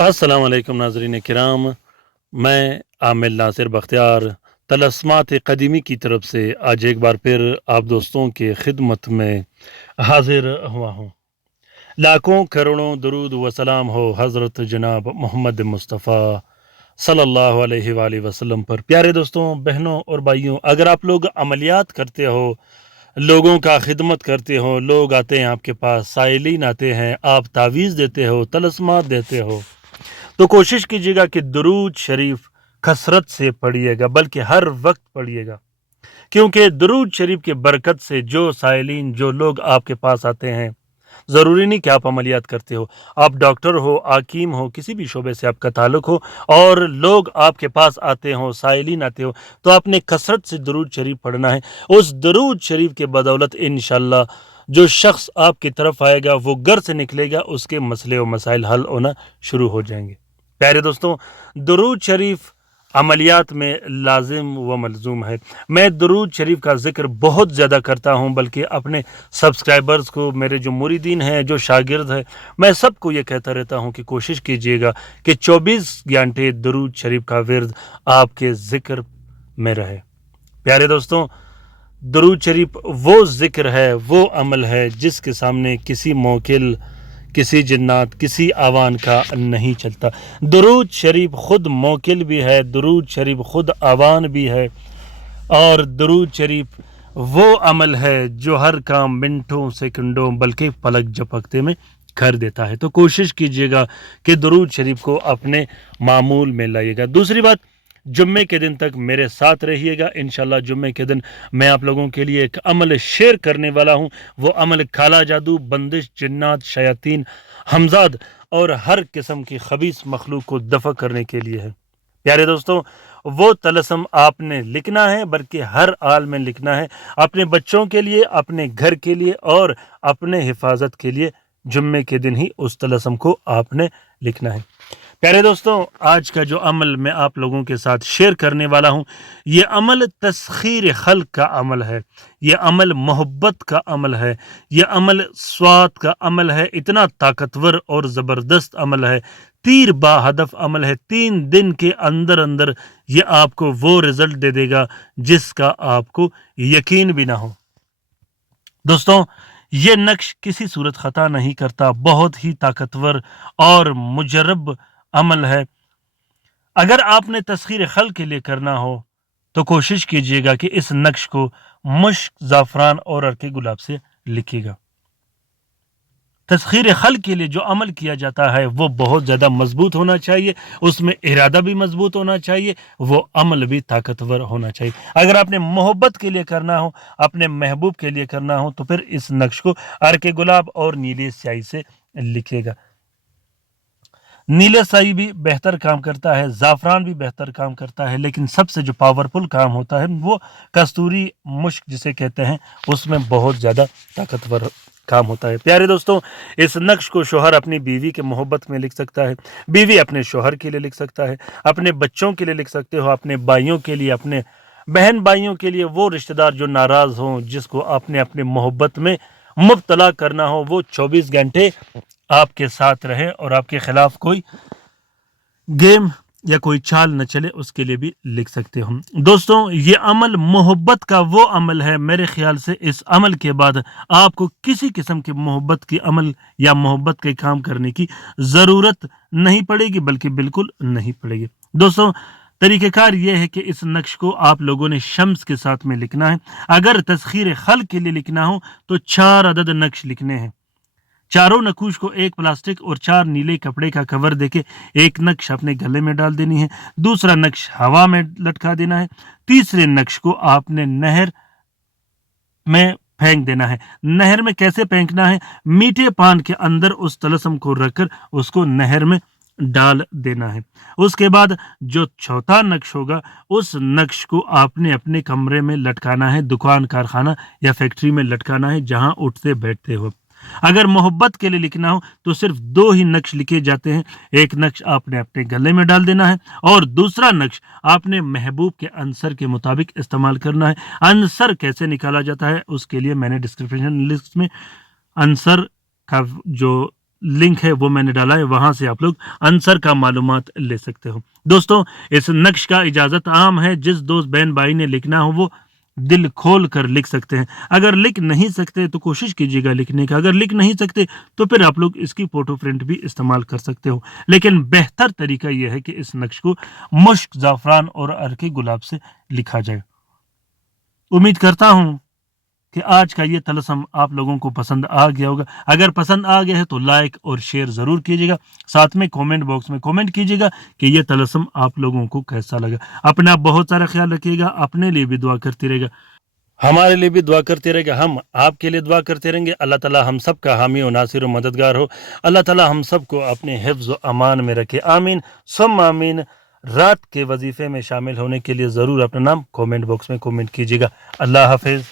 السلام علیکم ناظرین کرام، میں عامل ناصر بختیار طلسمات قدیمی کی طرف سے آج ایک بار پھر آپ دوستوں کے خدمت میں حاضر ہوا ہوں۔ لاکھوں کروڑوں درود و سلام ہو حضرت جناب محمد مصطفیٰ صلی اللہ علیہ وآلہ وسلم پر۔ پیارے دوستوں، بہنوں اور بھائیوں، اگر آپ لوگ عملیات کرتے ہو، لوگوں کا خدمت کرتے ہو، لوگ آتے ہیں آپ کے پاس، سائلین آتے ہیں، آپ تعویذ دیتے ہو، طلسمات دیتے ہو، تو کوشش کیجیے گا کہ درود شریف کثرت سے پڑھیے گا، بلکہ ہر وقت پڑھیے گا، کیونکہ درود شریف کی برکت سے جو سائلین، جو لوگ آپ کے پاس آتے ہیں، ضروری نہیں کہ آپ عملیات کرتے ہو، آپ ڈاکٹر ہو، حکیم ہو، کسی بھی شعبے سے آپ کا تعلق ہو اور لوگ آپ کے پاس آتے ہوں، سائلین آتے ہو، تو آپ نے کثرت سے درود شریف پڑھنا ہے۔ اس درود شریف کے بدولت انشاءاللہ جو شخص آپ کی طرف آئے گا، وہ گھر سے نکلے گا، اس کے مسئلے و مسائل حل ہونا شروع ہو جائیں گے۔ پیارے دوستوں، درود شریف عملیات میں لازم و ملزوم ہے۔ میں درود شریف کا ذکر بہت زیادہ کرتا ہوں، بلکہ اپنے سبسکرائبرز کو، میرے جو مریدین ہیں، جو شاگرد ہیں، میں سب کو یہ کہتا رہتا ہوں کہ کوشش کیجیے گا کہ 24 گھنٹے درود شریف کا ورد آپ کے ذکر میں رہے۔ پیارے دوستوں، درود شریف وہ ذکر ہے، وہ عمل ہے جس کے سامنے کسی موکل، کسی جنات، کسی آوان کا نہیں چلتا۔ درود شریف خود موکل بھی ہے، درود شریف خود آوان بھی ہے، اور درود شریف وہ عمل ہے جو ہر کام منٹوں سیکنڈوں بلکہ پلک جھپکتے میں کر دیتا ہے۔ تو کوشش کیجیے گا کہ درود شریف کو اپنے معمول میں لائیے گا۔ دوسری بات، جمعے کے دن تک میرے ساتھ رہیے گا۔ انشاءاللہ جمعے کے دن میں آپ لوگوں کے لیے ایک عمل شیئر کرنے والا ہوں۔ وہ عمل کالا جادو، بندش، جنات، شیاطین، ہمزاد اور ہر قسم کی خبیث مخلوق کو دفع کرنے کے لیے ہے۔ پیارے دوستوں، وہ طلسم آپ نے لکھنا ہے، بلکہ ہر حال میں لکھنا ہے، اپنے بچوں کے لیے، اپنے گھر کے لیے اور اپنے حفاظت کے لیے۔ جمعے کے دن ہی اس طلسم کو آپ نے لکھنا ہے۔ پیارے دوستوں، آج کا جو عمل میں آپ لوگوں کے ساتھ شیئر کرنے والا ہوں، یہ عمل تسخیر خلق کا عمل ہے، یہ عمل محبت کا عمل ہے، یہ عمل سوات کا عمل ہے۔ اتنا طاقتور اور زبردست عمل ہے، تیر با ہدف عمل ہے۔ 3 دن کے اندر اندر یہ آپ کو وہ رزلٹ دے دے گا جس کا آپ کو یقین بھی نہ ہو۔ دوستوں، یہ نقش کسی صورت خطا نہیں کرتا، بہت ہی طاقتور اور مجرب عمل ہے۔ اگر آپ نے تسخیر خلق کے لیے کرنا ہو تو کوشش کیجیے گا کہ اس نقش کو مشک، زعفران اور عرق گلاب سے لکھیے گا۔ تسخیر خلق کے لیے جو عمل کیا جاتا ہے وہ بہت زیادہ مضبوط ہونا چاہیے، اس میں ارادہ بھی مضبوط ہونا چاہیے، وہ عمل بھی طاقتور ہونا چاہیے۔ اگر آپ نے محبت کے لیے کرنا ہو، اپنے محبوب کے لیے کرنا ہو، تو پھر اس نقش کو عرق گلاب اور نیلی سیاہی سے لکھے گا۔ نیلے سیاہی بھی بہتر کام کرتا ہے، زعفران بھی بہتر کام کرتا ہے، لیکن سب سے جو پاورفل کام ہوتا ہے وہ کستوری مشک جسے کہتے ہیں، اس میں بہت زیادہ طاقتور کام ہوتا ہے۔ پیارے دوستوں، اس نقش کو شوہر اپنی بیوی کے محبت میں لکھ سکتا ہے، بیوی اپنے شوہر کے لیے لکھ سکتا ہے، اپنے بچوں کے لیے لکھ سکتے ہو، اپنے بھائیوں کے لیے، اپنے بہن بھائیوں کے لیے، وہ رشتہ دار جو ناراض ہوں، جس کو آپ نے اپنے محبت میں مبتلا کرنا ہو، وہ 24 گھنٹے آپ کے ساتھ رہے اور آپ کے خلاف کوئی گیم یا کوئی چال نہ چلے، اس کے لیے بھی لکھ سکتے ہوں۔ دوستوں، یہ عمل محبت کا وہ عمل ہے، میرے خیال سے اس عمل کے بعد آپ کو کسی قسم کی محبت کی عمل یا محبت کے کام کرنے کی ضرورت نہیں پڑے گی، بلکہ بالکل نہیں پڑے گی۔ دوستوں، طریقہ کار یہ ہے کہ اس نقش کو آپ لوگوں نے شمس کے ساتھ میں لکھنا ہے۔ اگر تسخیر خلق کے لیے لکھنا ہو تو 4 عدد نقش لکھنے ہیں۔ چاروں نقوش کو ایک پلاسٹک اور 4 نیلے کپڑے کا کور دے کے ایک نقش اپنے گلے میں ڈال دینی ہے، دوسرا نقش ہوا میں لٹکا دینا ہے، تیسرے نقش کو آپ نے نہر میں پھینک دینا ہے۔ نہر میں کیسے پھینکنا ہے؟ میٹھے پان کے اندر اس طلسم کو رکھ کر اس کو نہر میں ڈال دینا ہے۔ اس کے بعد جو چوتھا نقش ہوگا، اس نقش کو آپ نے اپنے کمرے میں لٹکانا ہے، دکان، کارخانہ یا فیکٹری میں لٹکانا ہے، جہاں اٹھتے بیٹھتے ہو۔ اگر محبت کے لیے لکھنا ہو تو صرف 2 ہی نقش لکھے جاتے ہیں، ایک نقش آپ نے اپنے گلے میں ڈال دینا ہے اور دوسرا نقش آپ نے محبوب کے عنصر کے مطابق استعمال کرنا ہے۔ عنصر کیسے نکالا جاتا ہے، اس کے لیے میں نے ڈسکرپشن لسٹ میں عنصر کا جو لنک ہے وہ میں نے ڈالا ہے، وہاں سے آپ لوگ آنسر کا معلومات لے سکتے ہو۔ دوستوں اس نقش کا اجازت عام ہے، جس دوست بہن بھائی نے لکھنا ہو وہ دل کھول کر لکھ سکتے ہیں، اگر لکھ نہیں سکتے تو کوشش کیجیے گا لکھنے کا، اگر لکھ نہیں سکتے تو پھر آپ لوگ اس کی فوٹو پرنٹ بھی استعمال کر سکتے ہو، لیکن بہتر طریقہ یہ ہے کہ اس نقش کو مشک، زعفران اور عرق گلاب سے لکھا جائے۔ امید کرتا ہوں کہ آج کا یہ طلسم آپ لوگوں کو پسند آ گیا ہوگا، اگر پسند آ گیا ہے تو لائک اور شیئر ضرور کیجیے گا، ساتھ میں کومنٹ باکس میں کومنٹ کیجیے گا کہ یہ طلسم آپ لوگوں کو کیسا لگا۔ اپنا بہت سارا خیال رکھیے گا، اپنے لیے بھی دعا کرتے رہے گا، ہمارے لیے بھی دعا کرتے رہے گا، ہم آپ کے لیے دعا کرتے رہیں گے۔ اللہ تعالیٰ ہم سب کا حامی و ناصر و مددگار ہو، اللہ تعالیٰ ہم سب کو اپنے حفظ و امان میں رکھے، آمین ثم آمین۔ رات کے وظیفے میں شامل ہونے کے لیے ضرور اپنا نام کومنٹ باکس میں کومنٹ کیجیے گا۔ اللہ حافظ۔